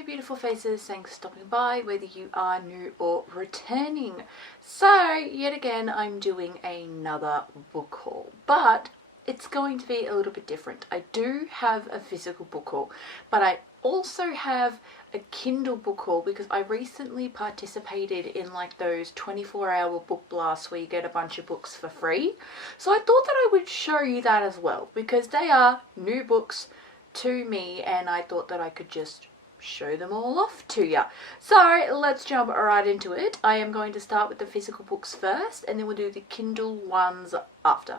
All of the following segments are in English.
Hello beautiful faces, thanks for stopping by, whether you are new or returning. So yet again I'm doing another book haul, but it's going to be a little bit different. I do have a physical book haul, but I also have a Kindle book haul because I recently participated in like those 24-hour book blasts where you get a bunch of books for free. So I thought that I would show you that as well because they are new books to me and I thought that I could just show them all off to you. So let's jump right into it. I am going to start with the physical books first and then we'll do the Kindle ones after.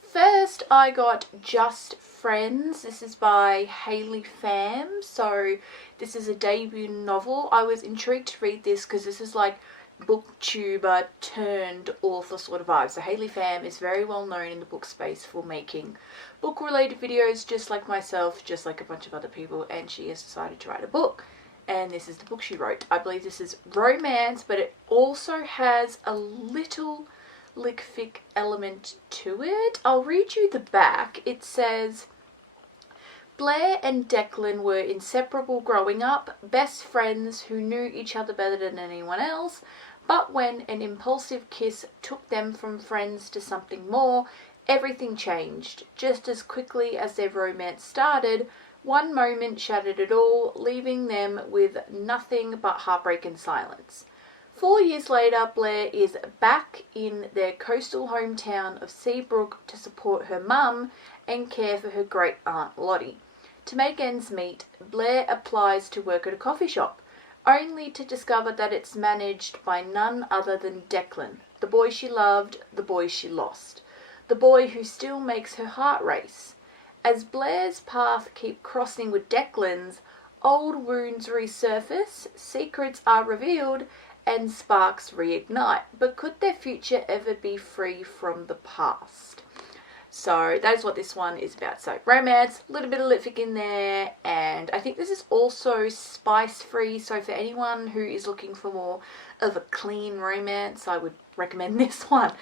First I got Just Friends. This is by Hayley Pham. So this is a debut novel. I was intrigued to read this because this is like booktuber turned author sort of vibe. So Hayley Pham is very well known in the book space for making book related videos just like myself, just like a bunch of other people, and she has decided to write a book and this is the book she wrote. I believe this is romance, but it also has a little lick fic element to it. I'll read you the back. It says, Blair and Declan were inseparable growing up, best friends who knew each other better than anyone else, but when an impulsive kiss took them from friends to something more, everything changed. Just as quickly as their romance started, one moment shattered it all, leaving them with nothing but heartbreak and silence. 4 years later, Blair is back in their coastal hometown of Seabrook to support her mum and care for her great aunt Lottie. To make ends meet, Blair applies to work at a coffee shop, only to discover that it's managed by none other than Declan, the boy she loved, the boy she lost, the boy who still makes her heart race. As Blair's path keep crossing with Declan's, old wounds resurface, secrets are revealed, and sparks reignite. But could their future ever be free from the past? So that is what this one is about. So romance, a little bit of litfic in there, and I think this is also spice free. So for anyone who is looking for more of a clean romance, I would recommend this one.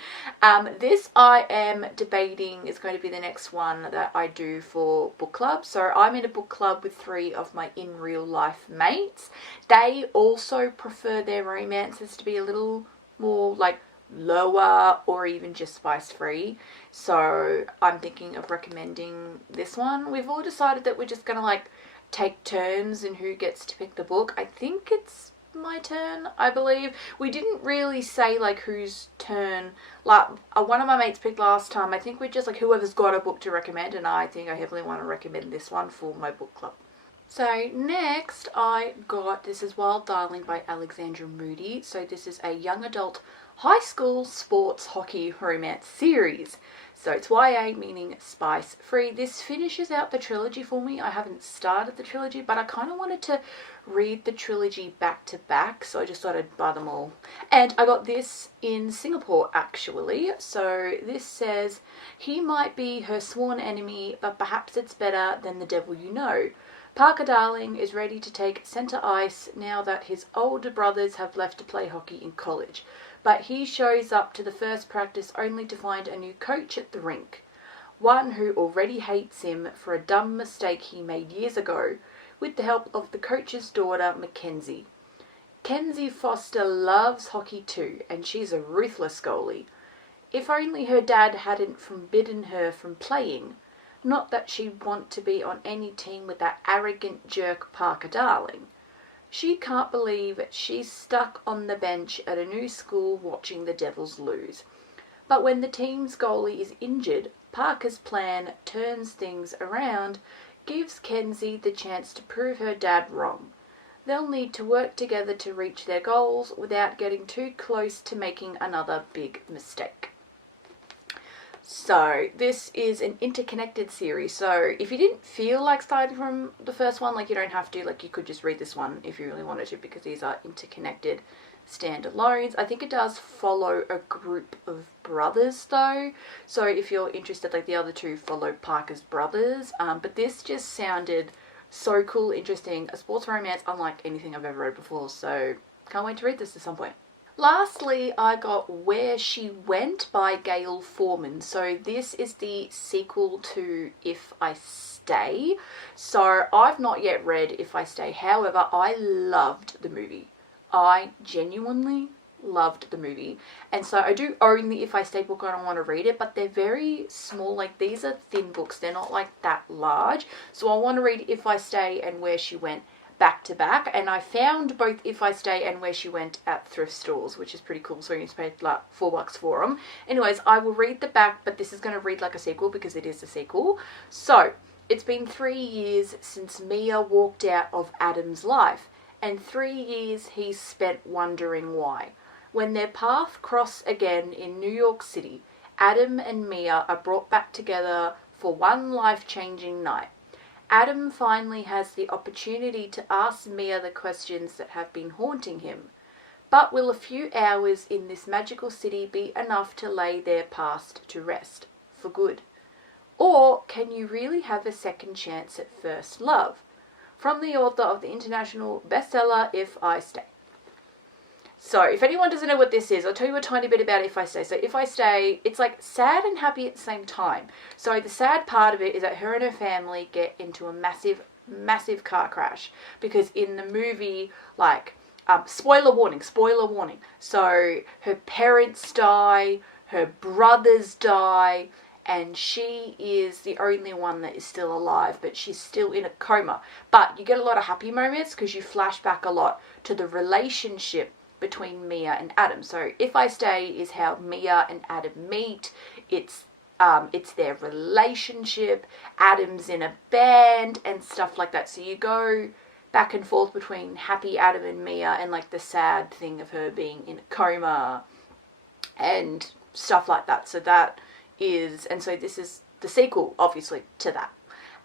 This I am debating is going to be the next one that I do for book club. So I'm in a book club with 3 of my in real life mates. They also prefer their romances to be a little more like lower or even just spice free, so I'm thinking of recommending this one. We've all decided that we're just gonna like take turns in who gets to pick the book. I think it's my turn, I believe. We didn't really say like whose turn, like one of my mates picked last time. I think we're just like whoever's got a book to recommend, and I think I heavily want to recommend this one for my book club. So next I got, this is Wild Darling by Alexandra Moody. So this is a young adult high school sports hockey romance series. So it's YA, meaning spice free. This finishes out the trilogy for me. I haven't started the trilogy, but I kind of wanted to read the trilogy back to back, so I just thought I'd buy them all. And I got this in Singapore actually. So this says, he might be her sworn enemy, but perhaps it's better than the devil you know. Parker Darling is ready to take centre ice now that his older brothers have left to play hockey in college, but he shows up to the first practice only to find a new coach at the rink, one who already hates him for a dumb mistake he made years ago, with the help of the coach's daughter, Mackenzie. Kenzie Foster loves hockey too, and she's a ruthless goalie. If only her dad hadn't forbidden her from playing. Not that she'd want to be on any team with that arrogant jerk Parker Darling. She can't believe she's stuck on the bench at a new school watching the Devils lose. But when the team's goalie is injured, Parker's plan turns things around, gives Kenzie the chance to prove her dad wrong. They'll need to work together to reach their goals without getting too close to making another big mistake. So this is an interconnected series, so if you didn't feel like starting from the first one, like you don't have to, like you could just read this one if you really wanted to, because these are interconnected standalones. I think it does follow a group of brothers though, so if you're interested, like the other 2 follow Parker's brothers, but this just sounded so cool, interesting, a sports romance unlike anything I've ever read before, so can't wait to read this at some point. Lastly, I got Where She Went by Gail Foreman. So this is the sequel to If I Stay. So I've not yet read If I Stay. However, I loved the movie. I genuinely loved the movie. And so I do own the If I Stay book. I don't want to read it, but they're very small. Like, these are thin books. They're not like that large. So I want to read If I Stay and Where She Went back to back, and I found both If I Stay and Where She Went at thrift stores, which is pretty cool. So you need to pay like $4 for them. Anyways, I will read the back, but this is going to read like a sequel because it is a sequel. So it's been 3 years since Mia walked out of Adam's life, and 3 years he's spent wondering why. When their paths cross again in New York City, Adam and Mia are brought back together for one life-changing night. Adam finally has the opportunity to ask Mia the questions that have been haunting him. But will a few hours in this magical city be enough to lay their past to rest, for good? Or can you really have a second chance at first love? From the author of the international bestseller, If I Stay. So, if anyone doesn't know what this is, I'll tell you a tiny bit about If I Stay. So, If I Stay, it's like sad and happy at the same time. So, the sad part of it is that her and her family get into a massive, massive car crash. Because in the movie, like, spoiler warning. So, her parents die, her brothers die, and she is the only one that is still alive, but she's still in a coma. But you get a lot of happy moments because you flash back a lot to the relationship between Mia and Adam. So If I Stay is how Mia and Adam meet. It's their relationship. Adam's in a band and stuff like that. So you go back and forth between happy Adam and Mia and like the sad thing of her being in a coma and stuff like that. So that is, and so this is the sequel, obviously, to that.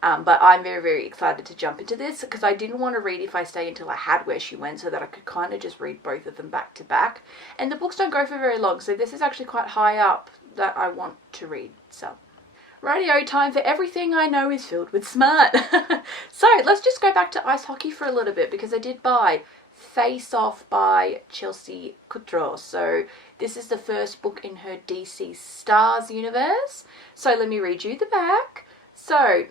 But I'm very, very excited to jump into this because I didn't want to read If I Stay until I had Where She Went so that I could kind of just read both of them back to back. And the books don't go for very long, so this is actually quite high up that I want to read. So, radio time for everything I know is filled with smart. So, let's just go back to ice hockey for a little bit because I did buy Face Off by Chelsea Cutro. So this is the first book in her DC Stars universe. So let me read you the back. So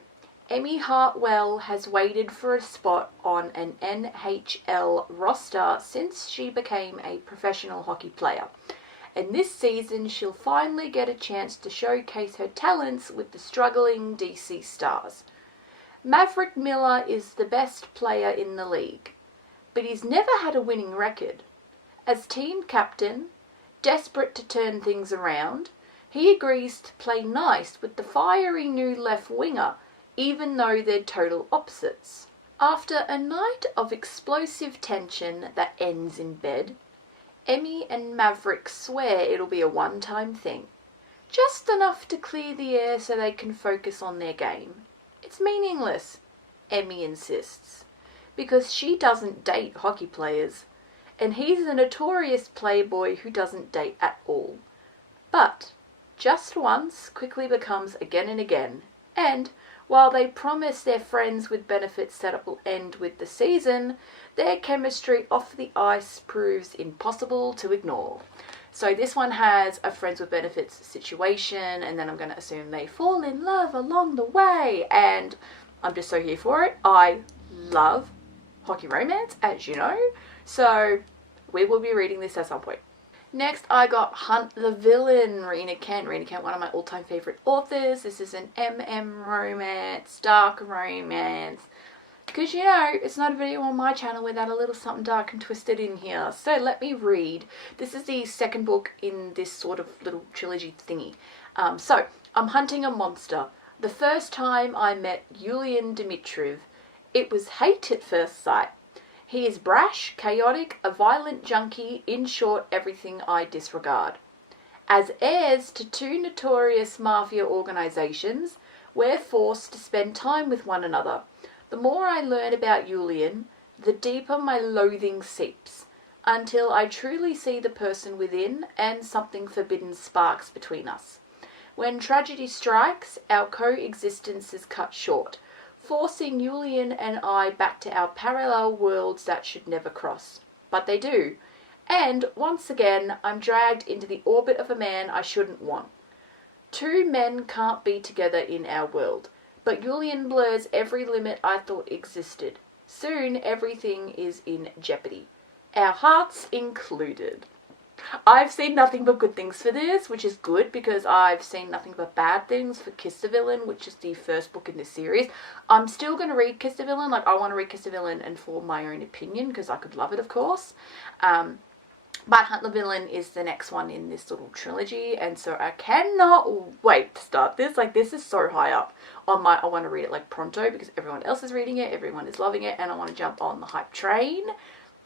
Emmy Hartwell has waited for a spot on an NHL roster since she became a professional hockey player. And this season she'll finally get a chance to showcase her talents with the struggling DC Stars. Maverick Miller is the best player in the league, but he's never had a winning record. As team captain, desperate to turn things around, he agrees to play nice with the fiery new left winger, even though they're total opposites. After a night of explosive tension that ends in bed, Emmy and Maverick swear it'll be a one-time thing. Just enough to clear the air so they can focus on their game. It's meaningless, Emmy insists, because she doesn't date hockey players, and he's a notorious playboy who doesn't date at all. But just once quickly becomes again and again, and while they promise their friends with benefits that it will end with the season, their chemistry off the ice proves impossible to ignore. So this one has a friends with benefits situation, and then I'm going to assume they fall in love along the way, and I'm just so here for it. I love hockey romance, as you know, so we will be reading this at some point. Next, I got Hunt the Villain, Rena Kent. Rena Kent, one of my all-time favourite authors. This is an romance, dark romance. Because, you know, it's not a video on my channel without a little something dark and twisted in here. So let me read. This is the second book in this sort of little trilogy thingy. So, I'm hunting a monster. The first time I met Yulian Dmitriev, it was hate at first sight. He is brash, chaotic, a violent junkie, in short, everything I disregard. As heirs to two notorious mafia organisations, we're forced to spend time with one another. The more I learn about Yulian, the deeper my loathing seeps, until I truly see the person within and something forbidden sparks between us. When tragedy strikes, our coexistence is cut short, forcing Yulian and I back to our parallel worlds that should never cross. But they do, And once again, I'm dragged into the orbit of a man I shouldn't want. Two men can't be together in our world, but Julian blurs every limit I thought existed. Soon everything is in jeopardy, our hearts included. I've seen nothing but good things for this, which is good because I've seen nothing but bad things for Kiss the Villain, which is the first book in this series. I'm still going to read Kiss the Villain. Like, I want to read Kiss the Villain and form my own opinion because I could love it, of course. But Hunt the Villain is the next one in this little trilogy, and so I cannot wait to start this. Like, this is so high up on my, I want to read it like pronto because everyone else is reading it, everyone is loving it, and I want to jump on the hype train.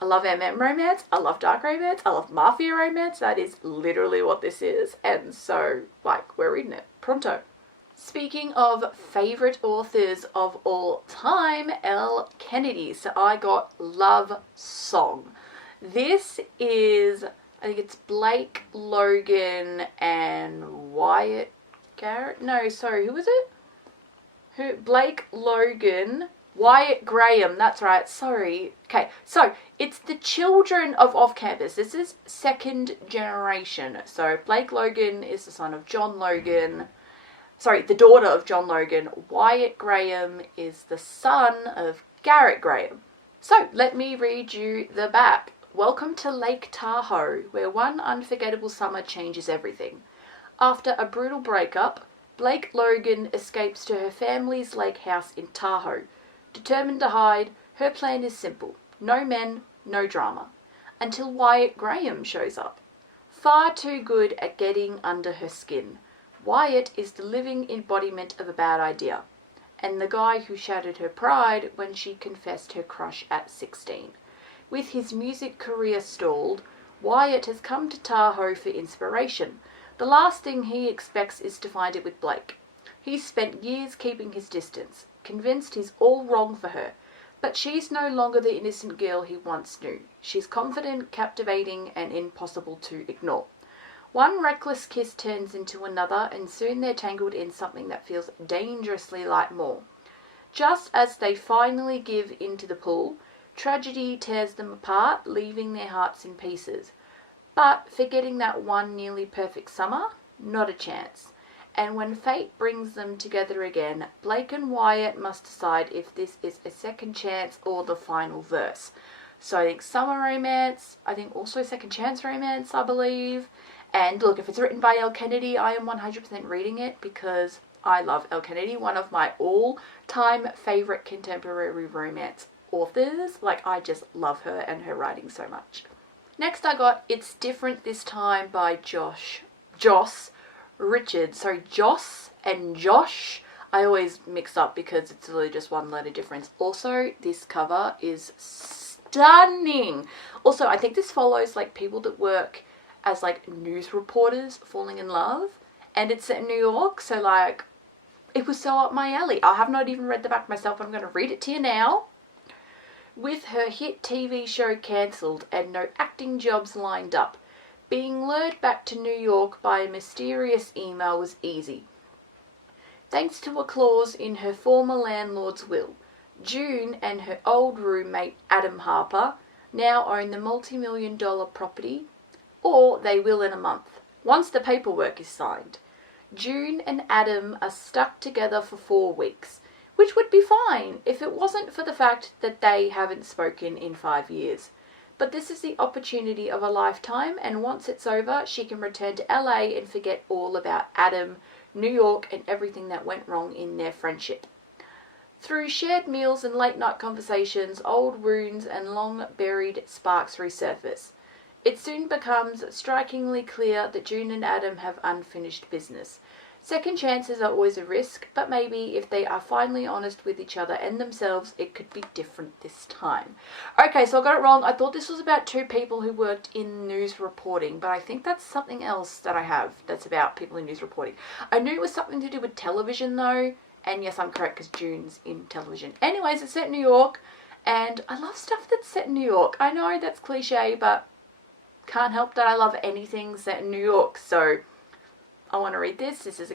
I love MM romance, I love dark romance, I love mafia romance. That is literally what this is, and so, like, we're reading it pronto. Speaking of favourite authors of all time, Elle Kennedy. So I got Love Song. This is, I think it's Blake Logan and Wyatt Garrett. No, sorry, who was it? Blake Logan, Wyatt Graham, that's right, sorry. Okay, so it's the children of off-campus. This is second generation. So Blake Logan is the son of John Logan. Sorry, the daughter of John Logan. Wyatt Graham is the son of Garrett Graham. So let me read you the back. Welcome to Lake Tahoe, where one unforgettable summer changes everything. After a brutal breakup, Blake Logan escapes to her family's lake house in Tahoe. Determined to hide, her plan is simple. No men, no drama. Until Wyatt Graham shows up. Far too good at getting under her skin. Wyatt is the living embodiment of a bad idea, and the guy who shattered her pride when she confessed her crush at 16. With his music career stalled, Wyatt has come to Tahoe for inspiration. The last thing he expects is to find it with Blake. He's spent years keeping his distance, convinced he's all wrong for her, but she's no longer the innocent girl he once knew. She's confident, captivating, and impossible to ignore. One reckless kiss turns into another, and soon they're tangled in something that feels dangerously like more. Just as they finally give into the pull, tragedy tears them apart, leaving their hearts in pieces. But forgetting that one nearly perfect summer? Not a chance. And when fate brings them together again, Blake and Wyatt must decide if this is a second chance or the final verse. So I think summer romance, I think also second chance romance, I believe. And look, if it's written by Elle Kennedy, I am 100% reading it because I love Elle Kennedy, one of my all-time favourite contemporary romance authors. Like, I just love her and her writing so much. Next I got It's Different This Time by Joss Richard. Sorry, Joss and Josh. I always mix up because it's really just one letter difference. Also, this cover is stunning. Also, I think this follows like people that work as like news reporters falling in love, and it's set in New York, so like it was so up my alley. I have not even read the back myself. I'm going to read it to you now. With her hit TV show cancelled and no acting jobs lined up, being lured back to New York by a mysterious email was easy. Thanks to a clause in her former landlord's will, June and her old roommate Adam Harper now own the multi-million-dollar property, or they will in a month, once the paperwork is signed. June and Adam are stuck together for 4 weeks, which would be fine if it wasn't for the fact that they haven't spoken in 5 years. But this is the opportunity of a lifetime, and once it's over, she can return to LA and forget all about Adam, New York, and everything that went wrong in their friendship. Through shared meals and late-night conversations, old wounds and long-buried sparks resurface. It soon becomes strikingly clear that June and Adam have unfinished business. Second chances are always a risk, but maybe if they are finally honest with each other and themselves, it could be different this time. Okay, so I got it wrong. I thought this was about 2 people who worked in news reporting, but I think that's something else that I have that's about people in news reporting. I knew it was something to do with television though, and yes, I'm correct because June's in television. Anyways, it's set in New York, and I love stuff that's set in New York. I know that's cliche, but can't help that I love anything set in New York, so I want to read this. This is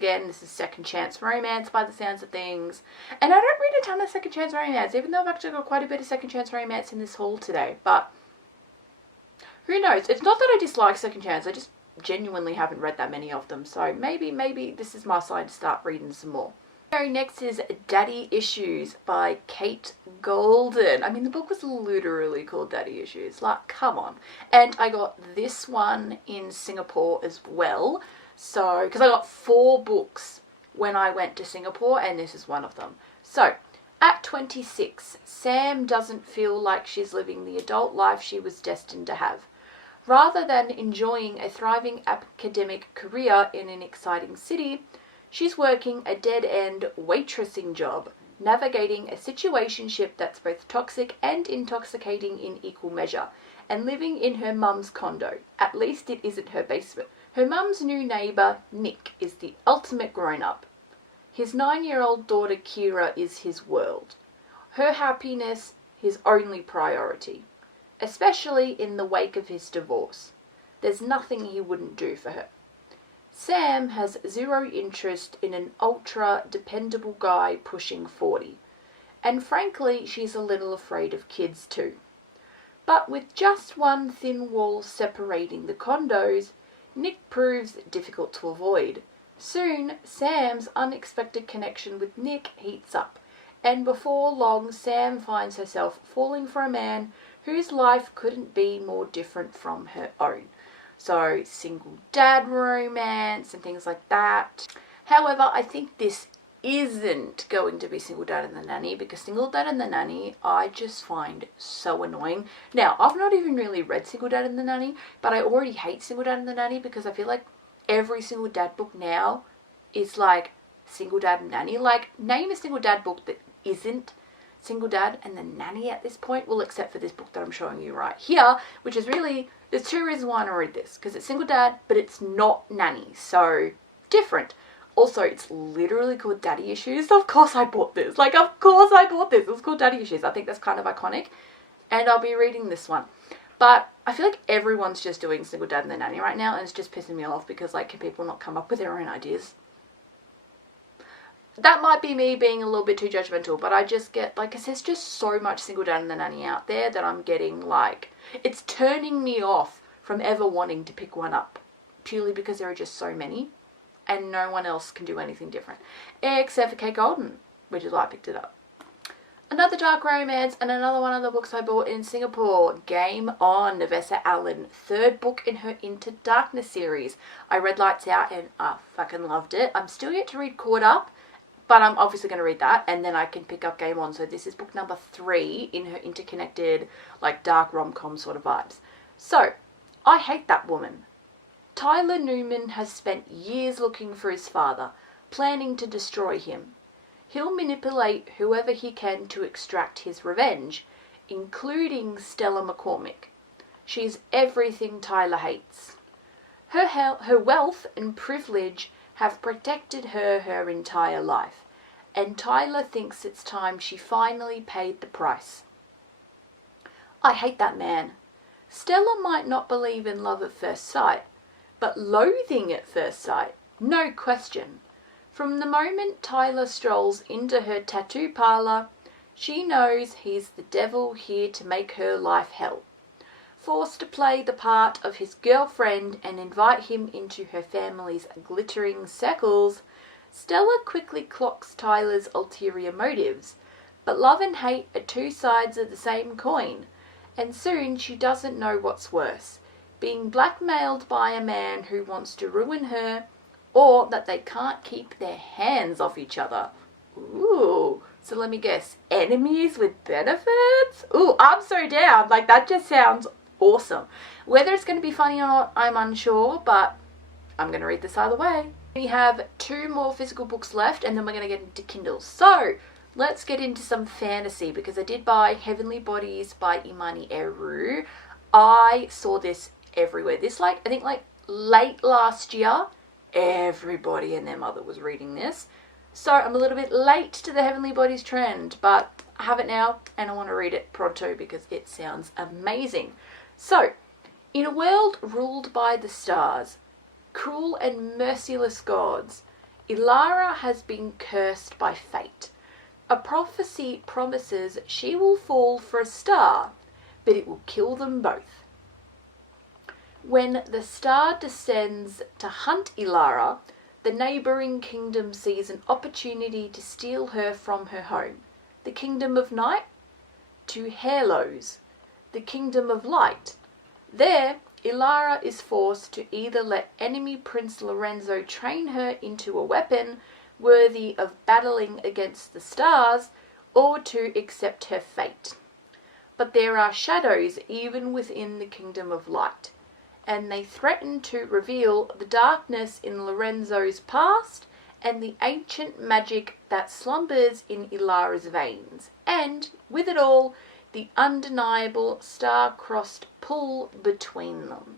second chance romance by the sounds of things. And I don't read a ton of second chance romance, even though I've actually got quite a bit of second chance romance in this haul today. But Who knows? It's not that I dislike Second Chance, I just genuinely haven't read that many of them, so maybe this is my sign to start reading some more. So next is Daddy Issues by Kate Golden. I mean, the book was literally called Daddy Issues. Like, come on. And I got this one in Singapore as well. So, because I got 4 books when I went to Singapore, and this is one of them. So, at 26, Sam doesn't feel like she's living the adult life she was destined to have. Rather than enjoying a thriving academic career in an exciting city, she's working a dead-end waitressing job, navigating a situationship that's both toxic and intoxicating in equal measure, and living in her mum's condo. At least it isn't her basement. Her mum's new neighbour, Nick, is the ultimate grown-up. His 9-year-old daughter, Kira, is his world. Her happiness, his only priority, especially in the wake of his divorce. There's nothing he wouldn't do for her. Sam has zero interest in an ultra-dependable guy pushing 40. And frankly, she's a little afraid of kids too. But with just one thin wall separating the condos, Nick proves difficult to avoid. Soon, Sam's unexpected connection with Nick heats up, and before long, Sam finds herself falling for a man whose life couldn't be more different from her own. So, single dad romance and things like that. However, I think this isn't going to be Single Dad and the Nanny, because Single Dad and the Nanny I just find so annoying. Now, I've not even really read Single Dad and the Nanny, but I already hate Single Dad and the Nanny because I feel like every single dad book now is like Single Dad and Nanny. Like, name a single dad book that isn't Single Dad and the Nanny at this point. Well, except for this book that I'm showing you right here, which is really, there's 2 reasons why I want to read this. Because it's Single Dad, but it's not Nanny. So, different. Also, it's literally called Daddy Issues. So of course I bought this. Like, of course I bought this. It's called Daddy Issues. I think that's kind of iconic. And I'll be reading this one. But I feel like everyone's just doing Single Dad and the Nanny right now, and it's just pissing me off because, like, can people not come up with their own ideas? That might be me being a little bit too judgmental, but I just get, like, there's just so much Single Dad and the Nanny out there that I'm getting, like, it's turning me off from ever wanting to pick one up, purely because there are just so many, and no one else can do anything different, except for Kate Golden, which is why I picked it up. Another dark romance, and another one of the books I bought in Singapore, Game On, Navessa Allen, 3rd book in her Into Darkness series. I read Lights Out and I fucking loved it. I'm still yet to read Caught Up, but I'm obviously going to read that, and then I can pick up Game On. So this is book number 3 in her interconnected, like, dark rom-com sort of vibes. So, I hate that woman. Tyler Newman has spent years looking for his father, planning to destroy him. He'll manipulate whoever he can to extract his revenge, including Stella McCormick. She's everything Tyler hates. Her wealth and privilege have protected her entire life, and Tyler thinks it's time she finally paid the price. I hate that man. Stella might not believe in love at first sight, but loathing at first sight, no question. From the moment Tyler strolls into her tattoo parlor, she knows he's the devil here to make her life hell. Forced to play the part of his girlfriend and invite him into her family's glittering circles, Stella quickly clocks Tyler's ulterior motives. But love and hate are 2 sides of the same coin, and soon she doesn't know what's worse, being blackmailed by a man who wants to ruin her, or that they can't keep their hands off each other. Ooh, so let me guess, enemies with benefits? Ooh, I'm so down. Like, that just sounds awesome. Whether it's going to be funny or not, I'm unsure, but I'm going to read this either way. We have 2 more physical books left, and then we're going to get into Kindle. So, let's get into some fantasy, because I did buy Heavenly Bodies by Imani Eru. I saw this everywhere. This, like, I think, like, late last year, everybody and their mother was reading this. So I'm a little bit late to the Heavenly Bodies trend, but I have it now and I want to read it pronto because it sounds amazing. So, in a world ruled by the stars, cruel and merciless gods, Ilara has been cursed by fate. A prophecy promises she will fall for a star, but it will kill them both. When the star descends to hunt Ilara, the neighbouring kingdom sees an opportunity to steal her from her home. The kingdom of night to Hairlows, the kingdom of light. There, Ilara is forced to either let enemy Prince Lorenzo train her into a weapon worthy of battling against the stars, or to accept her fate. But there are shadows even within the kingdom of light, and they threaten to reveal the darkness in Lorenzo's past and the ancient magic that slumbers in Ilara's veins, and, with it all, the undeniable star-crossed pull between them.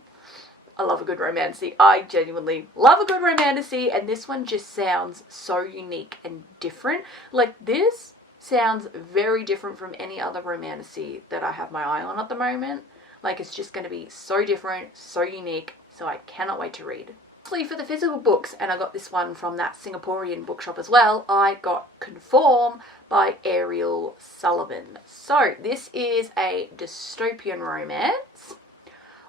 I love a good romantasy. I genuinely love a good romantasy, and this one just sounds so unique and different. Like, this sounds very different from any other romantasy that I have my eye on at the moment. Like, it's just going to be so different, so unique, so I cannot wait to read. Lastly, for the physical books, and I got this one from that Singaporean bookshop as well, I got Conform by Ariel Sullivan. So, this is a dystopian romance.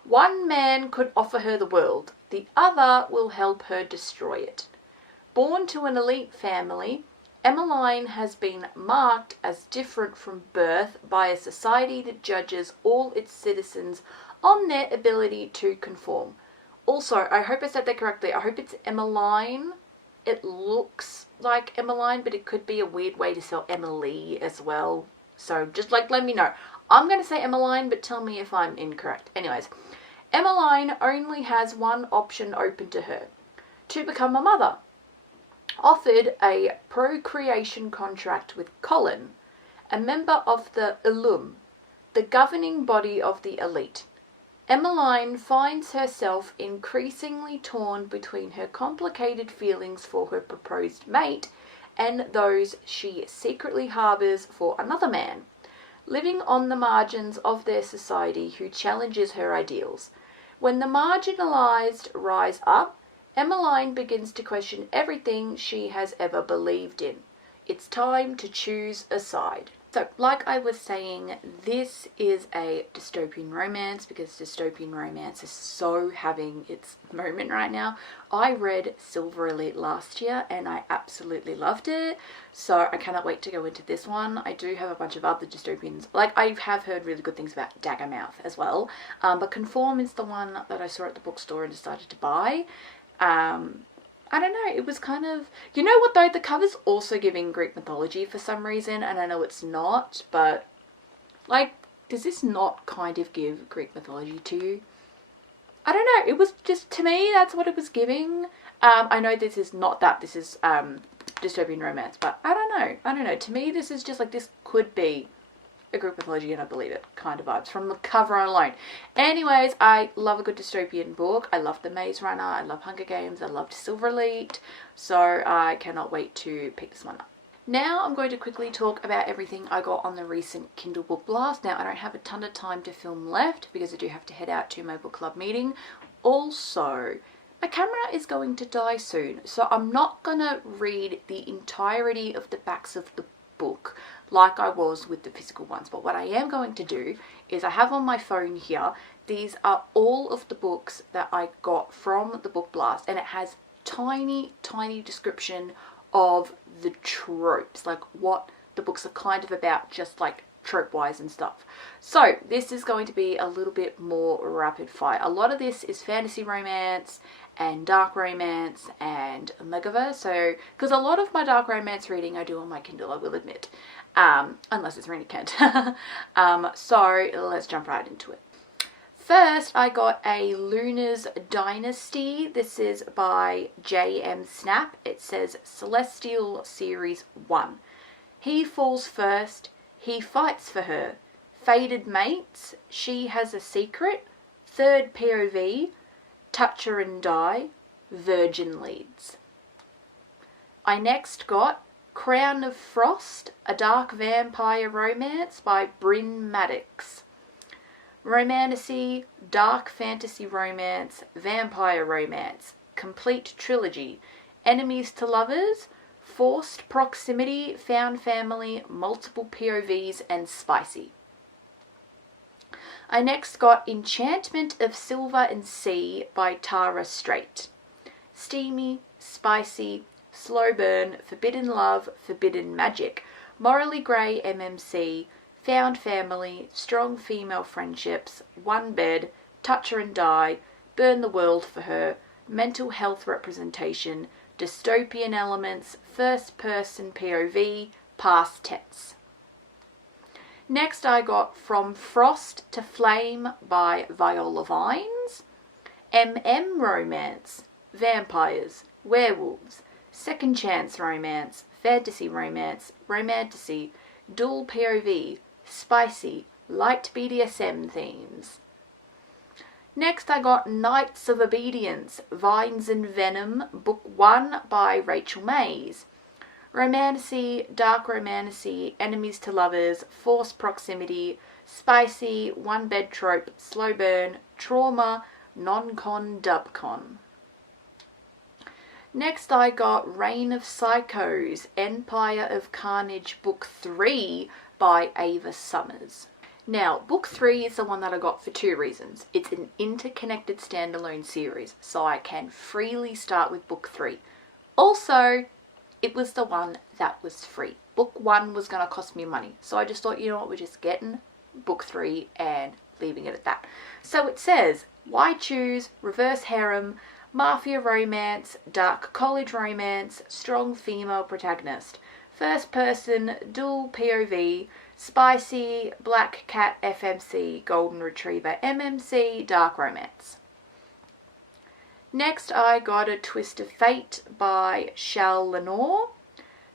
One man could offer her the world, the other will help her destroy it. Born to an elite family, Emmeline has been marked as different from birth by a society that judges all its citizens on their ability to conform. Also, I hope I said that correctly. I hope it's Emmeline. It looks like Emmeline, but it could be a weird way to spell Emily as well. So just let me know. I'm going to say Emmeline, but tell me if I'm incorrect. Anyways, Emmeline only has one option open to her: to become a mother. Offered a procreation contract with Colin, a member of the Illum, the governing body of the elite, Emmeline finds herself increasingly torn between her complicated feelings for her proposed mate and those she secretly harbours for another man, living on the margins of their society who challenges her ideals. When the marginalised rise up, Emmeline begins to question everything she has ever believed in. It's time to choose a side. So, like I was saying, this is a dystopian romance because dystopian romance is so having its moment right now. I read Silver Elite last year and I absolutely loved it. So I cannot wait to go into this one. I do have a bunch of other dystopians. Like, I have heard really good things about Daggermouth as well. But Conform is the one that I saw at the bookstore and decided to buy. I don't know, it was kind of... You know what though, the cover's also giving Greek mythology for some reason, and I know it's not, but... Like, does this not kind of give Greek mythology to you? I don't know, it was just, to me, that's what it was giving. I know this is not that, this is dystopian romance, but I don't know, to me this is just like, this could be a Greek mythology and I believe it kind of vibes from the cover alone. Anyways, I love a good dystopian book. I love The Maze Runner, I love Hunger Games, I loved Silver Elite, so I cannot wait to pick this one up. Now I'm going to quickly talk about everything I got on the recent Kindle Book Blast. Now I don't have a ton of time to film left because I do have to head out to my book club meeting. Also, my camera is going to die soon, so I'm not gonna read the entirety of the backs of the book like I was with the physical ones, but what I am going to do is I have on my phone here, these are all of the books that I got from the Book Blast, and it has tiny description of the tropes, like what the books are kind of about, just like trope wise and stuff. So this is going to be a little bit more rapid fire. A lot of this is fantasy romance and dark romance and Megaverse, so because a lot of my dark romance reading I do on my Kindle, I will admit, unless it's Rainy Kent. So let's jump right into it. First, I got a Luna's Dynasty. This is by J.M. Snap. It says Celestial Series 1. He falls first, he fights for her. Faded mates, she has a secret. Third POV, touch her and die. Virgin leads. I next got Crown of Frost, a dark vampire romance by Bryn Maddox. Romantasy, dark fantasy romance, vampire romance, complete trilogy, enemies to lovers, forced proximity, found family, multiple POVs, and spicy. I next got Enchantment of Silver and Sea by Tara Straight. Steamy, spicy, slow burn, forbidden love, forbidden magic, morally grey MMC, found family, strong female friendships, one bed, touch her and die, burn the world for her, mental health representation, dystopian elements, first person POV, past tense. Next I got From Frost to Flame by Viola Vines, romance, vampires, werewolves, second chance romance, fantasy romance, romantasy, dual POV, spicy, light BDSM themes. Next I got Knights of Obedience, Vines and Venom, Book 1 by Rachel Mays. Romantasy, dark romantasy, enemies to lovers, forced proximity, spicy, one bed trope, slow burn, trauma, non-con, dub-con. Next I got Reign of Psychos, Empire of Carnage Book 3 by Ava Summers. Now, Book 3 is the one that I got for two reasons. It's an interconnected standalone series, so I can freely start with Book 3. Also, it was the one that was free. Book 1 was going to cost me money, so I just thought, you know what, we're just getting Book 3 and leaving it at that. So it says, why choose reverse harem, mafia romance, dark college romance, strong female protagonist, first person, dual POV, spicy, black cat FMC, golden retriever MMC, dark romance. Next I got A Twist of Fate by Shal Lenore.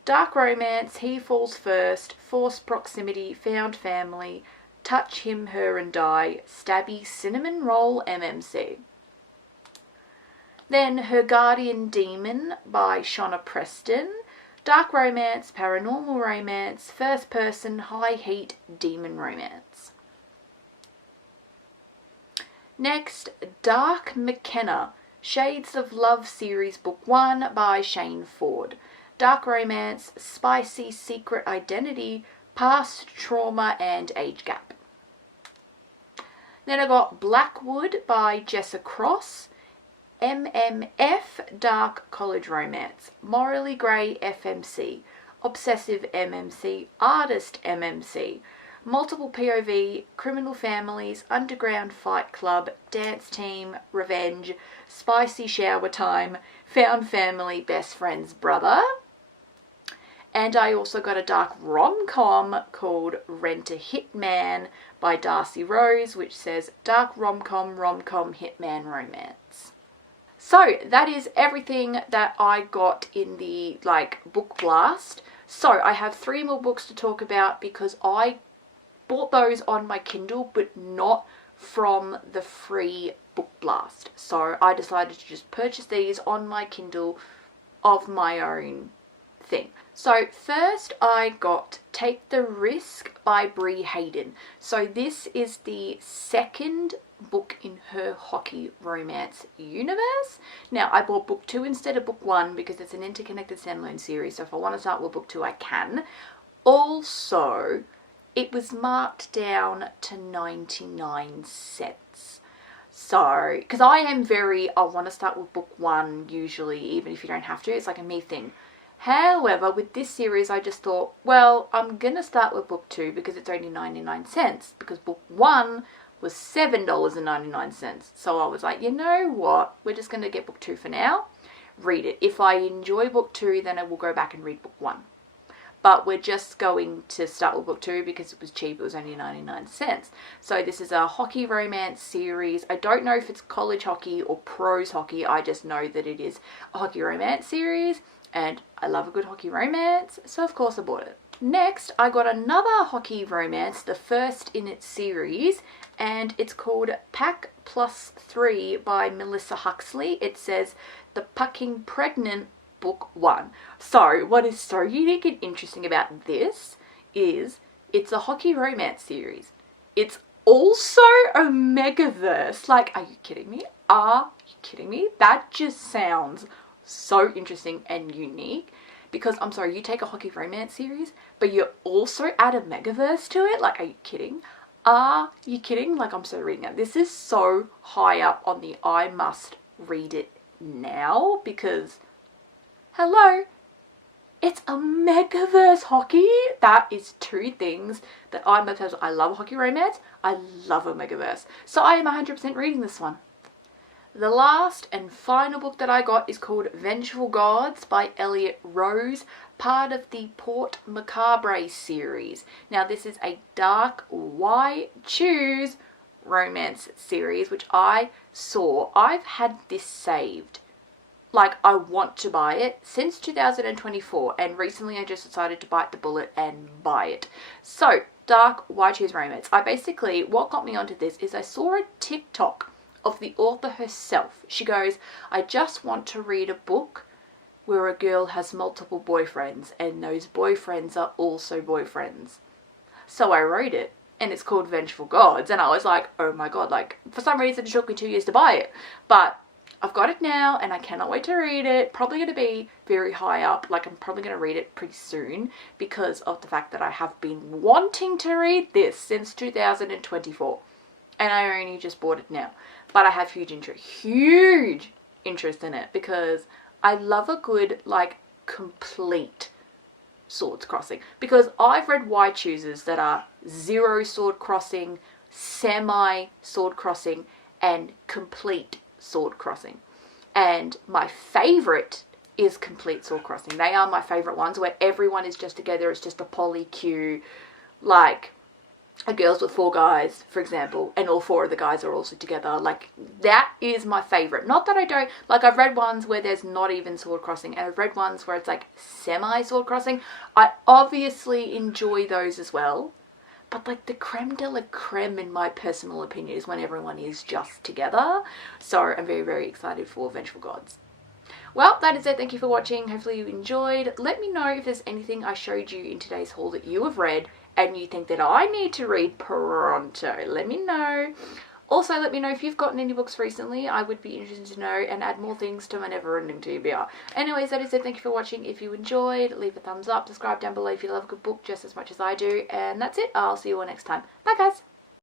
Dark romance, he falls first, forced proximity, found family, touch him, her and die, stabby cinnamon roll MMC. Then Her Guardian Demon by Shauna Preston. Dark romance, paranormal romance, first person, high heat, demon romance. Next, Dark McKenna, Shades of Love Series Book 1 by Shane Ford. Dark romance, spicy secret identity, past trauma and age gap. Then I got Blackwood by Jessa Cross. MMF, dark college romance, morally grey FMC, obsessive MMC, artist MMC, multiple POV, criminal families, underground fight club, dance team, revenge, spicy shower time, found family, best friend's brother. And I also got a dark rom-com called Rent a Hitman by Darcy Rose, which says dark rom-com, hitman romance. So that is everything that I got in the book blast. So I have 3 more books to talk about because I bought those on my Kindle but not from the free book blast. So I decided to just purchase these on my Kindle of my own thing. So first I got Take the Risk by Bree Hayden. So this is the second book in her hockey romance universe. Now I bought book 2 instead of book 1 because it's an interconnected standalone series, so if I want to start with book 2 I can. Also, it was marked down to 99 cents. So, because I want to start with book 1 usually, even if you don't have to, it's like a me thing. However, with this series, I just thought, well, I'm going to start with book 2 because it's only 99 cents, because book 1 was $7.99. So I was like, you know what? We're just going to get book 2 for now. Read it. If I enjoy book 2, then I will go back and read book 1. But we're just going to start with book 2 because it was cheap. It was only 99 cents. So this is a hockey romance series. I don't know if it's college hockey or pros hockey. I just know that it is a hockey romance series. And I love a good hockey romance, so of course I bought it. Next, I got another hockey romance, the first in its series, and it's called Pack Plus 3 by Melissa Huxley. It says The Pucking Pregnant Book 1. So, what is so unique and interesting about this is it's a hockey romance series. It's also a megaverse. Like, are you kidding me? Are you kidding me? That just sounds so interesting and unique, because I'm sorry, you take a hockey romance series but you also add a megaverse to it. Like, are you kidding? Are you kidding? Like, I'm so reading it. This is so high up on the I must read it now because, hello, it's a megaverse hockey. That is two things that I'm obsessed with. I love a hockey romance. I love a megaverse. So I am 100% reading this one. The last and final book that I got is called Vengeful Gods by Elliot Rose, part of the Port Macabre series. Now this is a dark Why Choose romance series which I saw. I've had this saved. Like, I want to buy it since 2024, and recently I just decided to bite the bullet and buy it. So, dark Why Choose romance. What got me onto this is I saw a TikTok of the author herself. She goes, I just want to read a book where a girl has multiple boyfriends and those boyfriends are also boyfriends. So I wrote it, and it's called Vengeful Gods, and I was like, oh my god, like, for some reason it took me 2 years to buy it, but I've got it now and I cannot wait to read it. Probably going to be very high up, like I'm probably going to read it pretty soon because of the fact that I have been wanting to read this since 2024 and I only just bought it now. But I have huge interest in it because I love a good, like, complete swords crossing. Because I've read Why Chooses that are 0 sword crossing, semi sword crossing, and complete sword crossing. And my favourite is complete sword crossing. They are my favourite ones where everyone is just together. It's just a poly queue, like a girls with 4 guys, for example, and all 4 of the guys are also together. Like, that is my favourite. Not that I don't, like, I've read ones where there's not even sword crossing, and I've read ones where it's like semi sword crossing. I obviously enjoy those as well, but like the creme de la creme, in my personal opinion, is when everyone is just together. So I'm very, very excited for Vengeful Gods. Well, that is it. Thank you for watching. Hopefully you enjoyed. Let me know if there's anything I showed you in today's haul that you have read and you think that I need to read pronto. Let me know. Also, let me know if you've gotten any books recently. I would be interested to know and add more things to my never-ending TBR. Anyways, that is it. Thank you for watching. If you enjoyed, leave a thumbs up. Subscribe down below if you love a good book just as much as I do. And that's it. I'll see you all next time. Bye, guys.